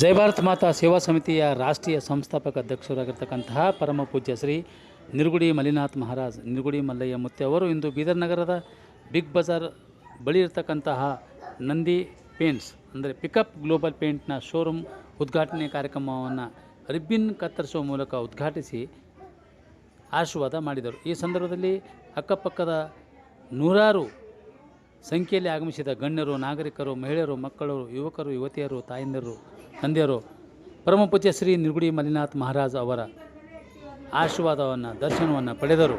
ಜೈ ಭಾರತ್ ಮಾತಾ ಸೇವಾ ಸಮಿತಿಯ ರಾಷ್ಟ್ರೀಯ ಸಂಸ್ಥಾಪಕ ಅಧ್ಯಕ್ಷರಾಗಿರ್ತಕ್ಕಂತಹ ಪರಮ ಪೂಜ್ಯ ಶ್ರೀ ನಿರ್ಗುಡಿ ಮಲ್ಲಿನಾಥ್ ಮಹಾರಾಜ್, ನಿರ್ಗುಡಿ ಮಲ್ಲಯ್ಯ ಮುತ್ತೆ ಅವರು ಇಂದು ಬೀದರ್ ನಗರದ ಬಿಗ್ ಬಜಾರ್ ಬಳಿ ಇರತಕ್ಕಂತಹ ನಂದಿ ಪೇಂಟ್ಸ್, ಅಂದರೆ ಪಿಕಪ್ ಗ್ಲೋಬಲ್ ಪೇಂಟ್ನ ಶೋರೂಮ್ ಉದ್ಘಾಟನೆ ಕಾರ್ಯಕ್ರಮವನ್ನು ರಿಬ್ಬಿನ್ ಕತ್ತರಿಸುವ ಮೂಲಕ ಉದ್ಘಾಟಿಸಿ ಆಶೀರ್ವಾದ ಮಾಡಿದರು. ಈ ಸಂದರ್ಭದಲ್ಲಿ ಅಕ್ಕಪಕ್ಕದ ನೂರಾರು ಸಂಖ್ಯೆಯಲ್ಲಿ ಆಗಮಿಸಿದ ಗಣ್ಯರು, ನಾಗರಿಕರು, ಮಹಿಳೆಯರು, ಮಕ್ಕಳು, ಯುವಕರು, ಯುವತಿಯರು, ತಾಯಂದಿರು ತಂದೆಯರು ಪರಮಪೂಜ್ಯ ಶ್ರೀ ನಿರ್ಗುಡಿ ಮಲ್ಲಿನಾಥ್ ಮಹಾರಾಜ್ ಅವರ ಆಶೀರ್ವಾದವನ್ನು ದರ್ಶನವನ್ನು ಪಡೆದರು.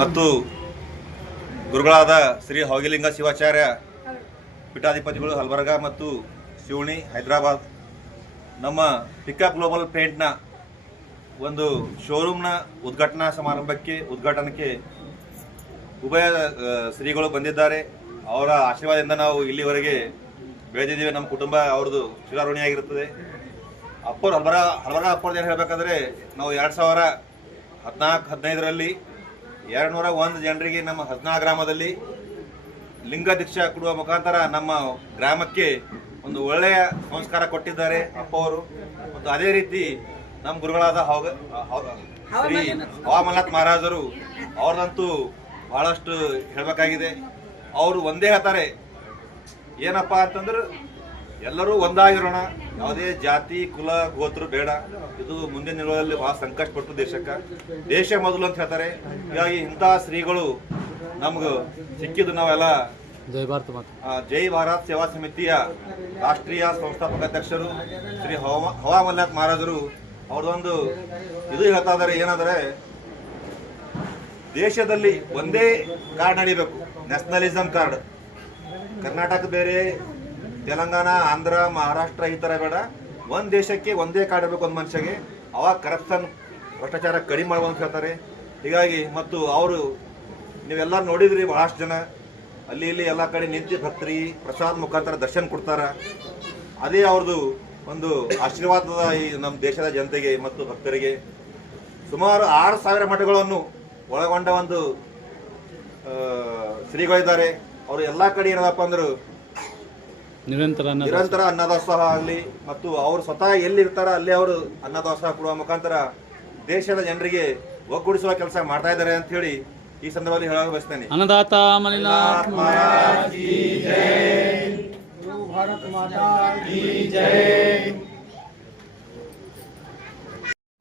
ಮತ್ತು ಗುರುಗಳಾದ ಶ್ರೀ ಹೋಗಿಲಿಂಗ ಶಿವಾಚಾರ್ಯ ಪೀಠಾಧಿಪತಿಗಳು ಹಲ್ಬರ್ಗ ಮತ್ತು ಶಿವಣಿ ಹೈದರಾಬಾದ್, ನಮ್ಮ ಪಿಕಪ್ ಗ್ಲೋಬಲ್ ಪೇಂಟ್ನ ಒಂದು ಶೋರೂಮ್ನ ಉದ್ಘಾಟನಾ ಸಮಾರಂಭಕ್ಕೆ ಉದ್ಘಾಟನೆಗೆ ಉಭಯ ಶ್ರೀಗಳು ಬಂದಿದ್ದಾರೆ. ಅವರ ಆಶೀರ್ವಾದದಿಂದ ನಾವು ಇಲ್ಲಿವರೆಗೆ ಬೆಳೆದಿದ್ದೀವಿ. ನಮ್ಮ ಕುಟುಂಬ ಅವ್ರದ್ದು ಚಿರಾಋಣಿಯಾಗಿರುತ್ತದೆ ಅಪ್ಪರ್ ಹಲ್ಬರ ಹಲ್ಬರ ಅಪ್ಪರ್ದು ಏನು ಹೇಳಬೇಕಂದ್ರೆ, ನಾವು ಎರಡು ಸಾವಿರ ಹದಿನಾಲ್ಕು, ಹದಿನೈದರಲ್ಲಿ ಎರಡು ನೂರ ಒಂದು ಜನರಿಗೆ ನಮ್ಮ ಹದಿನಾಲ್ಕು ಗ್ರಾಮದಲ್ಲಿ ಲಿಂಗ ದೀಕ್ಷಾ ಕೊಡುವ ಮುಖಾಂತರ ನಮ್ಮ ಗ್ರಾಮಕ್ಕೆ ಒಂದು ಒಳ್ಳೆಯ ಸಂಸ್ಕಾರ ಕೊಟ್ಟಿದ್ದಾರೆ ಅಪ್ಪ ಅವರು ಮತ್ತು ಅದೇ ರೀತಿ ನಮ್ಮ ಗುರುಗಳಾದ ಶ್ರೀ ಹವಾಮಲ್ನಾಥ್ ಮಹಾರಾಜರು ಅವ್ರದಂತೂ ಬಹಳಷ್ಟು ಹೇಳಬೇಕಾಗಿದೆ. ಅವರು ಒಂದೇ ಹೇಳ್ತಾರೆ, ಏನಪ್ಪ ಅಂತಂದ್ರೆ ಎಲ್ಲರೂ ಒಂದಾಗಿರೋಣ. ಯಾವುದೇ ಜಾತಿ ಕುಲ ಗೋತ್ರ ಬೇಡ. ಇದು ಮುಂದಿನ ದಿನಗಳಲ್ಲಿ ಬಹಳ ಸಂಕಷ್ಟಪಟ್ಟು ದೇಶಕ್ಕೆ. ದೇಶ ಮೊದಲು ಅಂತ ಹೇಳ್ತಾರೆ. ಹೀಗಾಗಿ ಇಂತಹ ಶ್ರೀಗಳು ನಮ್ಗೆ ಸಿಕ್ಕಿದ್ದು ನಾವೆಲ್ಲ ಜೈ ಭಾರತ ಮಾತಾ. ಜೈ ಭಾರತ್ ಸೇವಾ ಸಮಿತಿಯ ರಾಷ್ಟ್ರೀಯ ಸಂಸ್ಥಾಪಕ ಅಧ್ಯಕ್ಷರು ಶ್ರೀ ಹವಾ ಹವಾಮಲ್ನಾಥ್ ಮಹಾರಾಜರು ಅವ್ರದೊಂದು ಇದು ಹೇಳ್ತಾ ಇದ್ದಾರೆ. ಏನಂದ್ರೆ ದೇಶದಲ್ಲಿ ಒಂದೇ ಕಾರ್ಡ್ ನಡಿಬೇಕು. Nationalism card. ಕರ್ನಾಟಕ ಬೇರೆ ತೆಲಂಗಾಣ, ಆಂಧ್ರ, ಮಹಾರಾಷ್ಟ್ರ ಈ ಥರ ಬೇಡ. ಒಂದು ದೇಶಕ್ಕೆ ಒಂದೇ ಕಾರ್ಡ್ ಇರಬೇಕು ಒಂದು ಮನುಷ್ಯಗೆ. ಅವಾಗ ಕರಪ್ಷನ್ ಭ್ರಷ್ಟಾಚಾರ ಕಡಿಮೆ ಮಾಡುವ ಅಂತ ಹೇಳ್ತಾರೆ. ಹೀಗಾಗಿ ಮತ್ತು ಅವರು ನೀವೆಲ್ಲ ನೋಡಿದ್ರಿ ಬಹಳಷ್ಟು ಜನ. ಅಲ್ಲಿ ಇಲ್ಲಿ ಎಲ್ಲ ಕಡೆ ನಿಂತು ಭಕ್ತಿ ಪ್ರಸಾದ ಮುಖಾಂತರ ದರ್ಶನ ಕೊಡ್ತಾರ. ಅದೇ ಅವ್ರದ್ದು ಒಂದು ಆಶೀರ್ವಾದದ ಈ ನಮ್ಮ ದೇಶದ ಜನತೆಗೆ ಮತ್ತು ಭಕ್ತರಿಗೆ. ಸುಮಾರು ಆರು ಸಾವಿರ ಮಠಗಳನ್ನು ಒಳಗೊಂಡ ಒಂದು ಶ್ರೀಗಳಿದ್ದಾರೆ. ಅವರು ಎಲ್ಲ ಕಡೆ ಏನದಪ್ಪ ಅಂದ್ರೆ ನಿರಂತರ ನಿರಂತರ ಅನ್ನದಾಸೋಹ ಆಗಲಿ ಮತ್ತು ಅವರು ಸ್ವತಃ ಎಲ್ಲಿರ್ತಾರ ಅಲ್ಲಿ ಅವರು ಅನ್ನದಾಸೋಹ ಕೊಡುವ ಮುಖಾಂತರ ದೇಶದ ಜನರಿಗೆ ಒಗ್ಗೂಡಿಸುವ ಕೆಲಸ ಮಾಡ್ತಾ ಇದ್ದಾರೆ ಅಂತ ಹೇಳಿ ಈ ಸಂದರ್ಭದಲ್ಲಿ ಹೇಳಲು ಬಯಸ್ತೇನೆ. ಅನ್ನದಾತ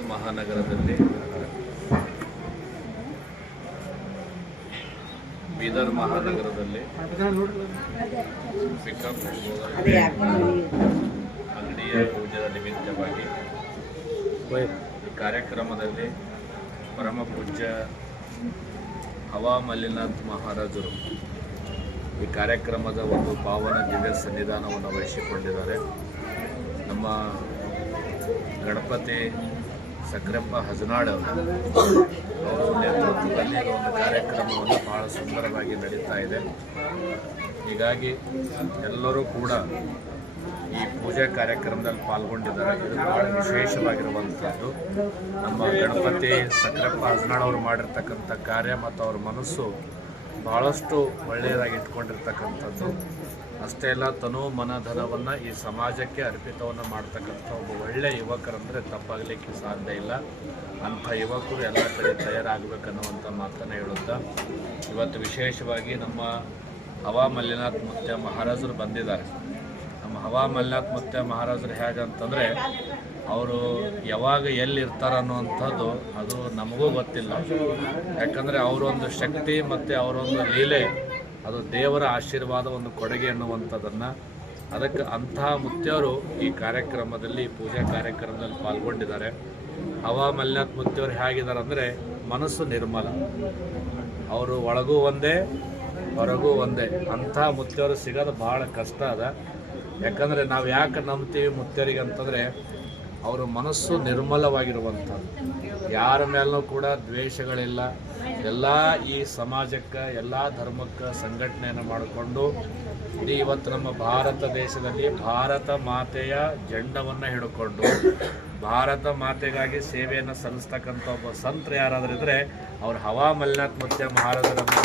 ಮಹಾನಗರದಲ್ಲಿ ಬೀದರ್ ಮಹಾನಗರದಲ್ಲಿ ಪಿಕಪ್ ಅಂಗಡಿಯ ಪೂಜೆಯ ನಿಮಿತ್ತವಾಗಿ ಕಾರ್ಯಕ್ರಮದಲ್ಲಿ ಪರಮ ಪೂಜ್ಯ ಹವಾ ಮಲ್ಲಿನಾಥ್ ಮಹಾರಾಜರು ಈ ಕಾರ್ಯಕ್ರಮದ ಒಂದು ಪಾವನ ದಿವ್ಯ ಸನ್ನಿಧಾನವನ್ನು ವಹಿಸಿಕೊಂಡಿದ್ದಾರೆ. ನಮ್ಮ ಗಣಪತಿ ಸಕ್ರಪ್ಪ ಹಜನಾಡ್ ಅವರು. ನೇತೃತ್ವದಲ್ಲಿ ಒಂದು ಕಾರ್ಯಕ್ರಮವನ್ನು ಬಹಳ ಸುಂದರವಾಗಿ ನಡೀತಾ ಇದೆ. ಹೀಗಾಗಿ ಎಲ್ಲರೂ ಕೂಡ ಈ ಪೂಜಾ ಕಾರ್ಯಕ್ರಮದಲ್ಲಿ ಪಾಲ್ಗೊಂಡಿದ್ದಾರೆ. ಇದು ಬಹಳ ವಿಶೇಷವಾಗಿರುವಂಥದ್ದು. ನಮ್ಮ ಗಣಪತಿ ಸಕ್ರಪ್ಪ ಹಜನಾಳ್ ಅವರು ಮಾಡಿರ್ತಕ್ಕಂಥ ಕಾರ್ಯ ಮತ್ತು ಅವ್ರ ಮನಸ್ಸು ಬಹಳಷ್ಟು ಒಳ್ಳೆಯದಾಗಿ ಇಟ್ಕೊಂಡಿರ್ತಕ್ಕಂಥದ್ದು. ಅಷ್ಟೇ ಅಲ್ಲ, ತನು ಮನ ಧನವನ್ನು ಈ ಸಮಾಜಕ್ಕೆ ಅರ್ಪಿತವನ್ನು ಮಾಡ್ತಕ್ಕಂಥ ಒಬ್ಬ ಒಳ್ಳೆಯ ಯುವಕರಂದರೆ ತಪ್ಪಾಗಲಿಕ್ಕೆ ಸಾಧ್ಯ ಇಲ್ಲ. ಅಂಥ ಯುವಕರು ಎಲ್ಲ ಕಡೆ ತಯಾರಾಗಬೇಕನ್ನುವಂಥ ಮಾತನ್ನು ಹೇಳುತ್ತಾ, ಇವತ್ತು ವಿಶೇಷವಾಗಿ ನಮ್ಮ ಹವಾ ಮಲ್ಲಿನಾಥ್ ಮುತ್ಯ ಮಹಾರಾಜರು ಬಂದಿದ್ದಾರೆ. ಹವಾ ಮಲ್ನಾಥ್ ಮತ್ತು ಮಹಾರಾಜರು ಹೇಗಂತಂದರೆ ಅವರು ಯಾವಾಗ ಎಲ್ಲಿರ್ತಾರೆ ಅನ್ನುವಂಥದ್ದು ಅದು ನಮಗೂ ಗೊತ್ತಿಲ್ಲ. ಯಾಕಂದರೆ ಅವರೊಂದು ಶಕ್ತಿ ಮತ್ತು ಅವರೊಂದು ಲೀಲೆ, ಅದು ದೇವರ ಆಶೀರ್ವಾದ ಒಂದು ಕೊಡುಗೆ ಅನ್ನುವಂಥದ್ದನ್ನು ಅದಕ್ಕೆ ಅಂತಹ ಮುತ್ಯವರು ಈ ಕಾರ್ಯಕ್ರಮದಲ್ಲಿ, ಪೂಜಾ ಕಾರ್ಯಕ್ರಮದಲ್ಲಿ ಪಾಲ್ಗೊಂಡಿದ್ದಾರೆ. ಹವಾ ಮಲ್ನಾಥ್ ಮುತ್ಯವರು ಹೇಗಿದ್ದಾರೆ ಅಂದರೆ, ಮನಸ್ಸು ನಿರ್ಮಲ. ಅವರು ಒಳಗೂ ಒಂದೇ, ಹೊರಗೂ ಒಂದೇ. ಅಂಥ ಮುತ್ಯವರು ಸಿಗೋದು ಭಾಳ ಕಷ್ಟ ಅದ. ಯಾಕಂದರೆ ನಾವು ಯಾಕೆ ನಂಬ್ತೀವಿ ಮುತ್ಯರಿಗೆ ಅಂತಂದರೆ ಅವರ ಮನಸ್ಸು ನಿರ್ಮಲವಾಗಿರುವಂಥದ್ದು. ಯಾರ ಮೇಲೂ ಕೂಡ ದ್ವೇಷಗಳಿಲ್ಲ. ಎಲ್ಲ ಈ ಸಮಾಜಕ್ಕೆ, ಎಲ್ಲ ಧರ್ಮಕ್ಕೆ ಸಂಘಟನೆಯನ್ನು ಮಾಡಿಕೊಂಡು ಇಡೀ ಇವತ್ತು ನಮ್ಮ ಭಾರತ ದೇಶದಲ್ಲಿ ಭಾರತ ಮಾತೆಯ ಜಂಡವನ್ನು ಹಿಡ್ಕೊಂಡು ಭಾರತ ಮಾತೆಗಾಗಿ ಸೇವೆಯನ್ನು ಸಲ್ಲಿಸ್ತಕ್ಕಂಥ ಒಬ್ಬ ಸಂತರು ಯಾರಾದರೂ ಇದ್ದರೆ ಅವ್ರು ಹವಾ ಮಲ್ಲಿನಾಥ್ ಮುತ್ಯ ಮಹಾರಾಜರನ್ನು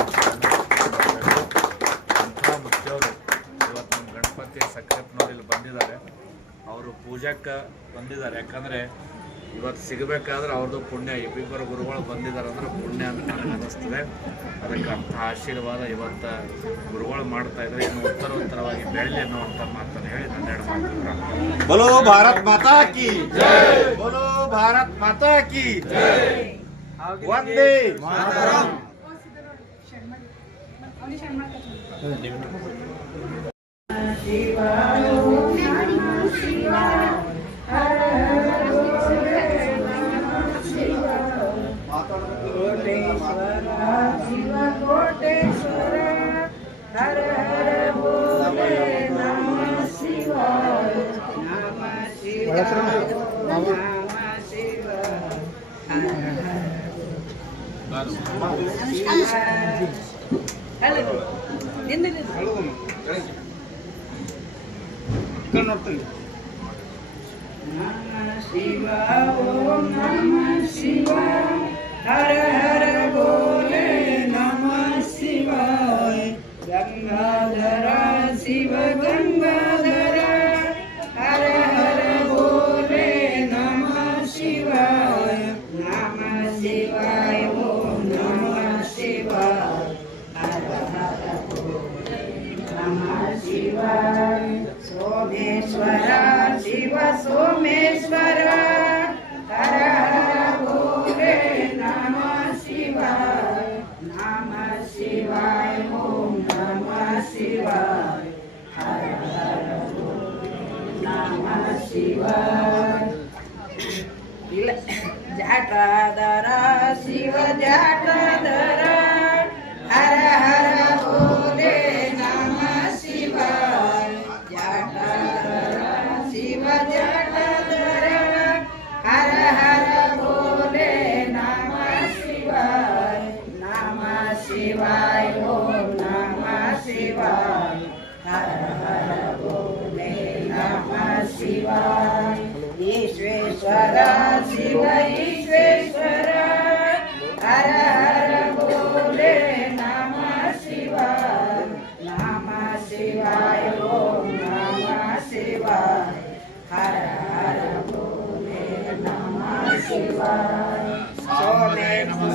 ಅಂಥ ಮುತ್ಯವರು ಇವತ್ತು ನಮ್ಮ ಗಣಪತಿ ಸಕ್ರೆಪ್ನವ್ರು ಇಲ್ಲಿ ಬಂದಿದ್ದಾರೆ ಅವರು ಪೂಜಾಕ್ಕೆ ಬಂದಿದ್ದಾರೆ. ಯಾಕಂದರೆ ಇವತ್ತು ಸಿಗಬೇಕಾದ್ರೆ ಅವ್ರದ್ದು ಪುಣ್ಯ. ಇಬ್ಬಿಬ್ಬರು ಗುರುಗಳು ಬಂದಿದ್ದಾರೆ ಅಂದ್ರೆ ಪುಣ್ಯ ಅಂತ ನನಗೆ ಅನ್ನಿಸ್ತದೆ. ಅದಕ್ಕೆ ಅಂಥ ಆಶೀರ್ವಾದ ಇವತ್ತು ಗುರುಗಳು ಮಾಡ್ತಾ ಇದ್ರೆ ಇನ್ನು ಉತ್ತರೋತ್ತರವಾಗಿ ಬೆಳಲಿ ಅಂತ ಮಾತನ್ನು ಹೇಳಿ ನನ್ನೆರಡು ಮಾತು ಭಾರತ್ ಮಾತಾ ಕಿ ಭಾರತ್ ಮಾತಾ ಕಿ ಒಂದೇ Halo, Nama Shiva, Namah Shiva, Hare. ನಮ ಶಿವಾಯ ಇಲ್ಲ ಜಾಟಾದರ ಶಿವ ಜಾಟಾದರ ಹರ ಹರ शिवाय ओम नमः शिवाय हर हर भोले नमः शिवाय सोमेश्वर